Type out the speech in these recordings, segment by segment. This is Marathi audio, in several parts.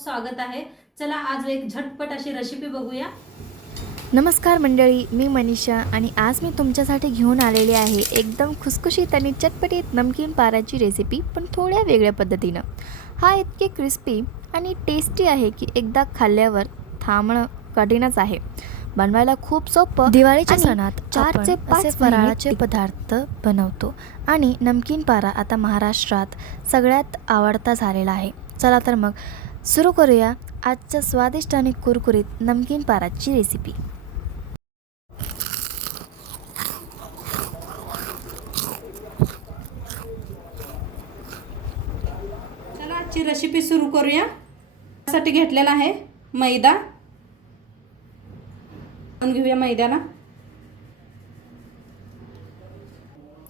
स्वागत आहे. चला आज एक झटपट अशी रेसिपी बघूया. नमस्कार मंडळी मी मनीषा आणि आज मी तुमच्यासाठी घेऊन आलेले आहे एकदम खुसखुशीत आणि चटपटीत नमकीन पाराची रेसिपी पण थोड्या वेगळ्या पद्धतीनं. हा इतके क्रिस्पी आणि टेस्टी आहे की एकदा खाल्ल्यावर थांबणं कठीणच आहे. बनवायला खूप सोपं दिवाळीच्या सणात चारचे आपण पाच फराळाचे पदार्थ बनवतो आणि नमकीन पारा आता महाराष्ट्रात सगळ्यात आवडता झालेला आहे. चला तर मग सुरू करूया आजच्या स्वादिष्ट आणि कुरकुरीत नमकीन पाराची रेसिपी चला आजची रेसिपी सुरू करूया. त्यासाठी घेतलेला आहे मैदा. घेऊया मैद्याला.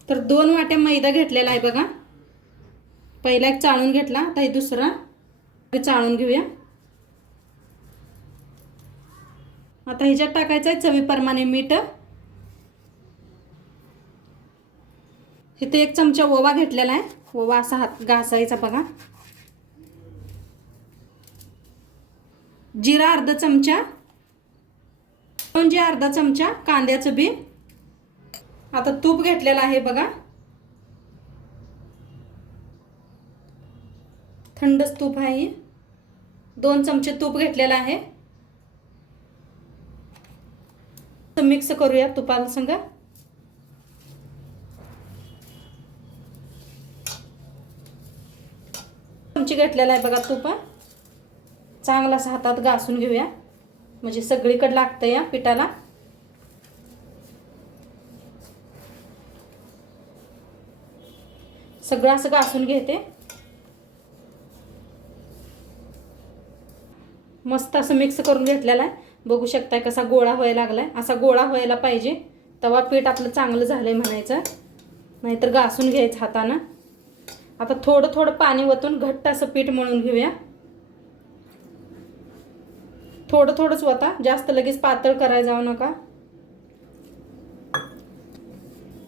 तर दोन वाट्या मैदा घेतलेला आहे बघा. पहिला एक चाळून घेतला तर दुसरा. चाळून घेऊया. आता ह्याच्यात टाकायचं आहे चवीप्रमाणे मीठ. इथे एक चमचा ओवा घेतलेला आहे. ओवा असा हात घासायचा बघा. जिरा अर्धा चमचा. म्हणजे अर्धा चमचा कांद्याचं बी. आता तूप घेतलेलं आहे बघा. थंडच तूप आहे. दोन चमचे तूप घेतलेलं आहे. मिक्स करूया तुपाला सांगा. चमची घेतलेला आहे बघा तुपा. चांगला हातात घासून घेऊया. म्हणजे सगळीकडे लागतं या पिठाला. सगळं असं घासून घेते. मस्त असं मिक्स करून घेतलेला आहे. बघू शकताय कसा गोळा व्हायला लागलाय. असा गोळा व्हायला पाहिजे. तवा पीठ आपलं चांगलं झालंय म्हणायचं. नाहीतर घासून घ्यायचं हातानं. आता थोडं थोडं पाणी वतून घट्ट असं पीठ मळून घेऊया. थोडं थोडंच वता. जास्त लगेच पातळ करायला जाऊ नका.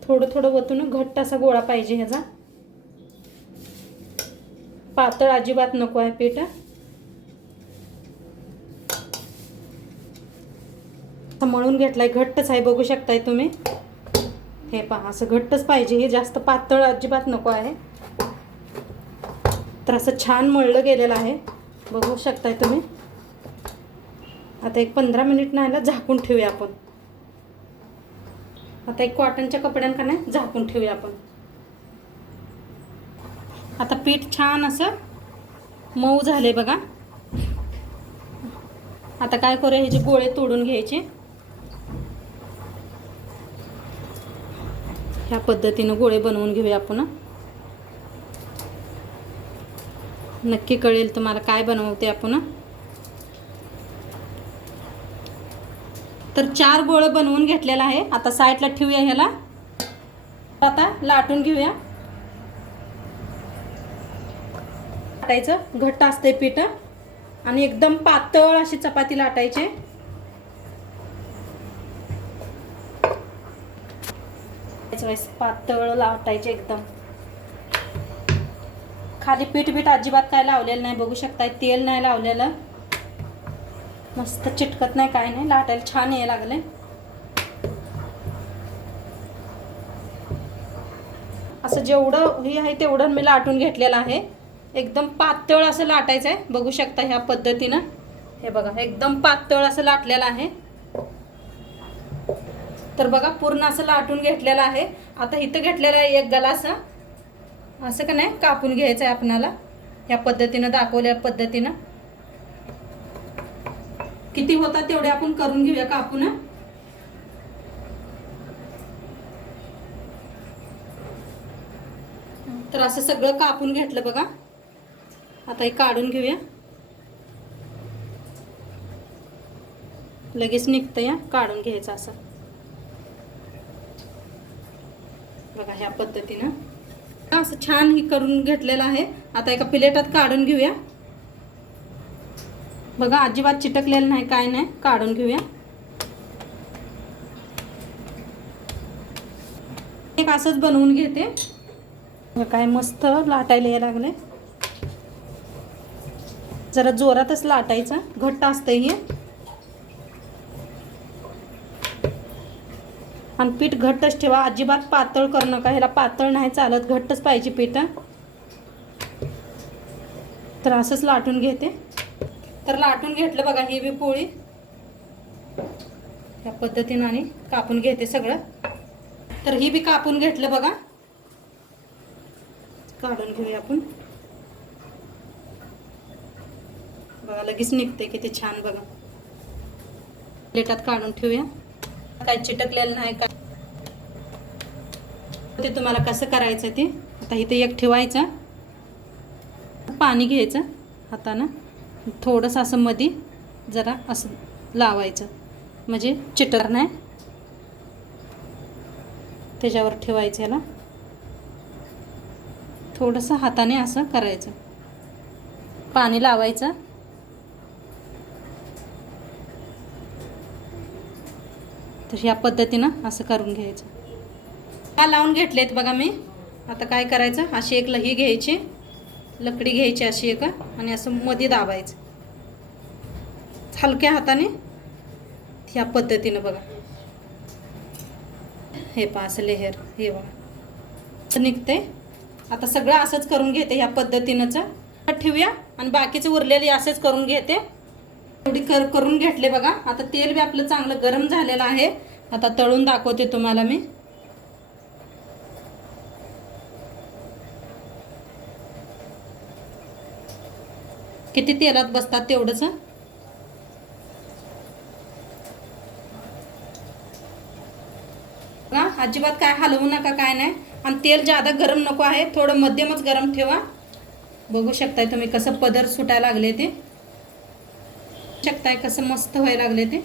थोडं थोडं वतून घट्ट असा गोळा पाहिजे ह्याचा. पातळ अजिबात नको आहे पीठ. मळून घेतलाय घट्टच आहे बघू शकताय तुम्ही. हे पहा असं घट्टच पाहिजे हे जास्त पातळ अजिबात नको आहे. तर असं छान मळलं गेलेलं आहे. बघू शकताय तुम्ही. आता एक पंधरा मिनिट नाहीला झाकून ठेवूया आपण. आता एक कॉटनच्या कपड्यांका नाही झाकून ठेवूया आपण. आता पीठ छान असं मऊ झाले बघा. आता काय करूया ह्याचे गोळे तोडून घ्यायचे. ह्या पद्धतीनं गोळे बनवून घेऊया आपण नक्की कळेल तुम्हाला काय बनवते आपण तर चार गोळं बनवून घेतलेला आहे. आता साईडला ठेवूया ह्याला. आता लाटून घेऊया. लाटायचं घट्ट असते पीठ आणि एकदम पातळ अशी चपाती लाटायची. पातळ लाटायचे एकदम. खाली पीठ बीठ अजिबात काय लावलेलं नाही बघू शकताय तेल नाही लावलेलं. मस्त चिटकत नाही काय नाही लाटायला छान यायला लागले असं जेवढं हे आहे तेवढं मी लाटून घेतलेलं आहे. एकदम पातळ असं लाटायचं आहे बघू शकता ह्या पद्धतीनं. हे बघा एकदम पातळ असं लाटलेलं आहे. तर बघा पूर्ण असं लाटून घेतलेलं आहे. आता इथं घेतलेलं आहे एक गलास असं का नाही? कापून घ्यायचं आहे आपणाला. या पद्धतीनं दाखवल्या पद्धतीनं. किती होतात तेवढे आपण करून घेऊया कापून तर असं सगळं कापून घेतलं बघा. आता हे काढून घेऊया. लगेच निघतं या काढून घ्यायचं असं. बघा ह्या पद्धतीनं. असं छान ही करून घेतलेलं आहे. आता एका प्लेटात काढून घेऊया. बघा अजिबात चिटकलेलं नाही काय नाही. काढून घेऊया. एक असंच बनवून घेते. काय मस्त लाटायला यायला लागले जरा जोरातच लाटायचं. घट्ट असतं हे. आणि पीठ घट्टच ठेवा. अजिबात पातळ करू नका. ह्याला पातळ नाही चालत. घट्टच पाहिजे पीठ. तर असंच लाटून घेते. तर लाटून घेतलं बघा ही बी पोळी. या पद्धतीनं आणि कापून घेते सगळं. तर ही बी कापून घेतलं बघा. काढून घेऊया आपण. बघा लगेच निघते किती छान बघा. प्लेटात काढून ठेवूया. काय चिटकलेलं नाही का? ते तुम्हाला कसं करायचं ते? आता इथे एक ठेवायचं. पाणी घ्यायचं हातानं. थोडंसं असं मध्ये जरा असं लावायचं. म्हणजे चिटर नाही. त्याच्यावर ठेवायचं याला. थोडंसं हाताने असं करायचं. पाणी लावायचं. तर ह्या पद्धतीनं असं करून घ्यायचं. हा लावून घेतलेत बघा मी. आता काय करायचं? अशी एक लही घ्यायची. लकडी घ्यायची अशी एक आणि असं मध्ये दाबायचं. हलक्या हाताने ह्या पद्धतीनं बघा. हे पा असं लेहर हे बघा. असं निघते आता सगळं असंच करून घेते ह्या पद्धतीनंच. ठेवूया आणि बाकीचं उरलेली असंच करून घेते. एवढी कर करून घेतले बघा. आता तेल बी आपलं चांगलं गरम झालेलं आहे. आता तळून दाखवते तुम्हाला मी. किती तेलात बसतात तेवढंच अजिबात काय हलवू नका काय नाही. आणि तेल जादा गरम नको आहे. थोडं मध्यमच गरम ठेवा. बघू शकताय तुम्ही कसं पदर सुटायला लागले ते. शकताय कसं मस्त व्हायला लागले ते.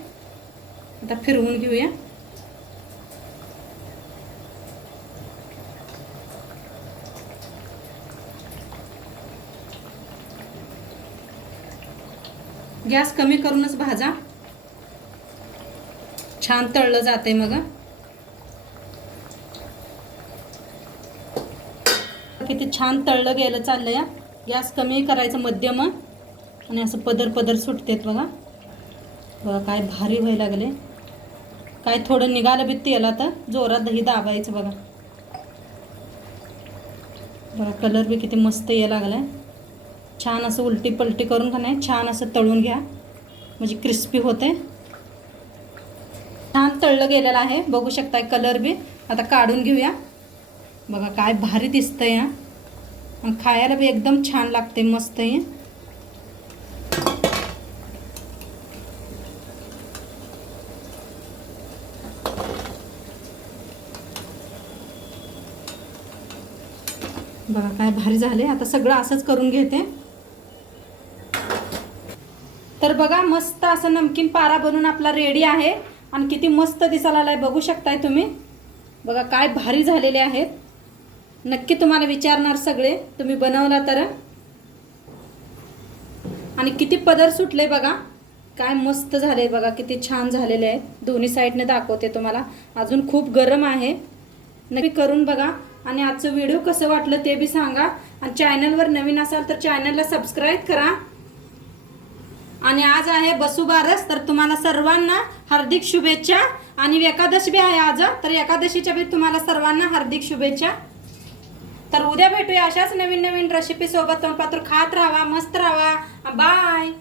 आता फिरवून घेऊया. गॅस कमी करूनच भाजा. छान तळलं जाते मग. किती छान तळलं गेलं चाललं या गॅस कमी करायचं मध्यम. आणि असं पदर पदर सुटतेत बघा. बघा काय भारी व्हायला लागले. काय थोडं निघालं बी तेला तर जोरात दही दाबायचं बघा. बघा कलर बी किती मस्त यायला लागलाय. छान असं उलटी पलटी करून का नाही छान असं तळून घ्या. म्हणजे क्रिस्पी होते छान तळलं गेलेलं आहे. बघू शकताय कलर बी. आता काढून घेऊया. बघा काय भारी दिसतंय या आणि खायला बी एकदम छान लागते मस्त आहे. बघा काय भारी झाले आता सगळं असंच करून घेते. तर बघा मस्त असं नमकीन पारा बनून आपला रेडी आहे. आणि किती मस्त दिसायला आलाय बघू शकताय तुम्ही. बघा काय भारी झालेले आहेत. नक्की तुम्हाला विचारणार सगळे. तुम्ही बनवला तर. आणि किती पदर सुटले बघा. काय मस्त झाले बघा. किती छान झालेले आहेत. दोन्ही साईडने दाखवते तुम्हाला. अजून खूप गरम आहे. नक्की करून बघा. आणि आजचं व्हिडिओ कसं वाटलं ते बी सांगा. आणि चॅनलवर नवीन असाल तर चॅनलला सबस्क्राईब करा. आणि आज आहे बसुबारस तर तुम्हाला सर्वांना हार्दिक शुभेच्छा. आणि एकादशी बी आहे आज तर एकादशीच्या बी तुम्हाला सर्वांना हार्दिक शुभेच्छा. तर उद्या भेटूया अशाच नवीन नवीन रेसिपी सोबत. पात्र खात राहा मस्त राहा. बाय